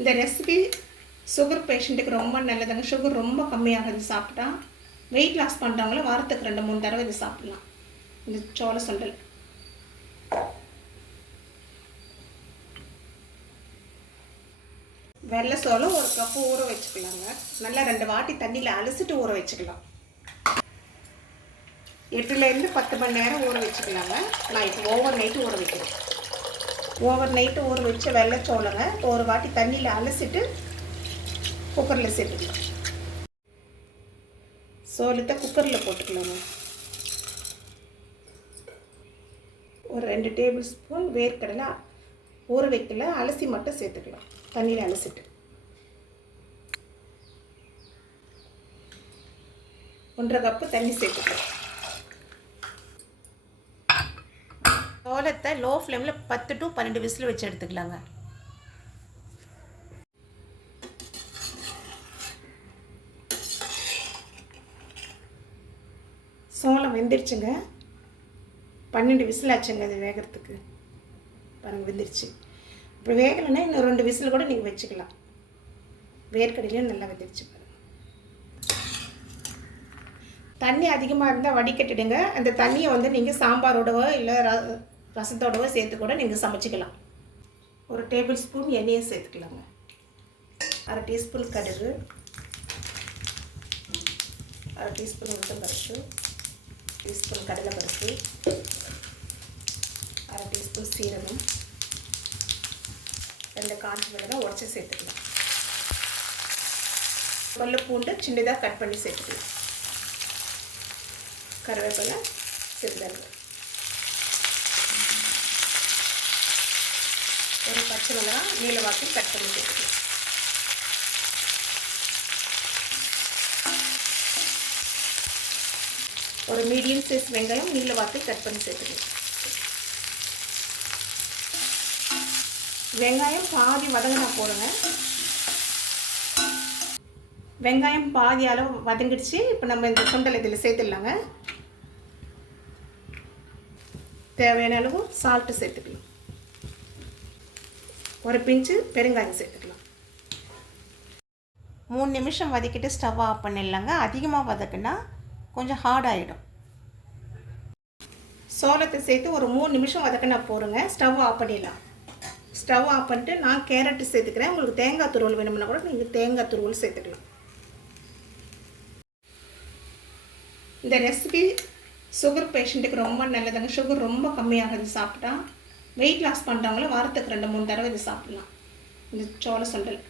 இந்த recipe sugar பேஷண்ட்டுக்கு ரொம்ப நல்லதுங்க. சுகர் ரொம்ப கம்மியாகுது சாப்பிட்டா. வெயிட் லாஸ் பண்ணுறவங்களும் வாரத்துக்கு 2-3 தடவை இது சாப்பிட்லாம். இந்த சோள சுண்டல். வெள்ளை சோளம் 1 கப்பு ஊற வச்சுக்கலாங்க. நல்லா 2 வாட்டி தண்ணியில் அலசிட்டு ஊற வச்சுக்கலாம். 8லேருந்து 10 மணி நேரம் ஊற வச்சுக்கலாங்க. நான் இப்போ ஓவர் நைட்டு ஊற வைக்கிறேன். ஓவர் நைட்டு ஊற வச்ச வெள்ளை சோளங்க 1 வாட்டி தண்ணியில் அலசிட்டு குக்கரில் சேர்த்துக்கலாம். சோளத்தை குக்கரில் போட்டுக்கலாங்க. ஒரு 2 டேபிள் ஸ்பூன் வேர்க்கடலை ஊற வைக்கல, அலசி மட்டும் சேர்த்துக்கலாம். தண்ணியில் அலசிட்டு 1.5 கப்பு தண்ணி சேர்த்துக்கலாம். சோளத்தை லோ ஃப்ளேமில் 10 to 12 விசில் வச்சு எடுத்துக்கலாங்க. சோளம் வெந்துருச்சுங்க. 12 விசில் ஆச்சுங்க அது வேகிறதுக்கு. பாருங்கள் வெந்துருச்சு. இப்போ வேகலைன்னா இன்னும் 2 விசில் கூட நீங்கள் வச்சுக்கலாம். வேர்க்கடலையும் நல்லா வெந்துருச்சு பாருங்கள். தண்ணி அதிகமாக இருந்தால் வடிகட்டிடுங்க. அந்த தண்ணியை வந்து நீங்கள் சாம்பாரோடவோ இல்லை ரசத்தோடவோ சேர்த்து கூட நீங்கள் சமைச்சிக்கலாம். 1 டேபிள் ஸ்பூன் எண்ணெயை சேர்த்துக்கலாங்க. 1/2 டீஸ்பூன் கடுகு, 1/2 டீஸ்பூன் உளுத்தம்பருப்பு, டீஸ்பூன் கடலைப்பருப்பு, 1/2 டீஸ்பூன் சீரகம், 2 காஞ்ச மிளகாய் உடச்சி சேர்த்துக்கலாம். கொல்லை பூண்டு சின்னதாக கட் பண்ணி சேர்த்துக்கலாம். கருவேப்பிலை சிறிதளவு, ஒரு பச்சை மிளகாய் நீளவாக்கி கட் பண்ணி சேர்த்துக்கலாம். ஒரு மீடியம் சைஸ் வெங்காயம் நீளவாக்கி கட் பண்ணி சேர்த்துக்கலாம். வெங்காயம் பாதி வதங்கினா போடுங்க. வெங்காயம் பாதி அளவு வதங்கிடுச்சு. இப்போ நம்ம இந்த சுண்டல் இதில் சேர்த்துடலாங்க. தேவையான அளவு சால்ட்டு சேர்த்துக்கலாம். ஒரு பிஞ்சு பெருங்காயம் சேர்த்துக்கலாம். 3 நிமிஷம் வதக்கிட்டு ஸ்டவ் ஆஃப் பண்ணிடலாங்க. அதிகமாக வதக்குனா கொஞ்சம் ஹார்ட் ஆகிடும். சோளத்தை சேர்த்து ஒரு 3 நிமிஷம் வதக்கினா போடுங்க. ஸ்டவ் ஆஃப் பண்ணிடலாம். ஸ்டவ் ஆஃப் பண்ணிட்டு நான் கேரட்டு சேர்த்துக்கிறேன். உங்களுக்கு தேங்காய் துருவல் வேணும்னா கூட நீங்கள் தேங்காய் துருவல் சேர்த்துக்கலாம். இந்த ரெசிபி சுகர் பேஷண்ட்டுக்கு ரொம்ப நல்லதுங்க. சுகர் ரொம்ப கம்மியாகுது சாப்பிட்டா. வெயிட் லாஸ் பண்ணுறவங்களும் வாரத்துக்கு 2-3 தடவை இது சாப்பிட்லாம். இந்த சோள சுண்டல்.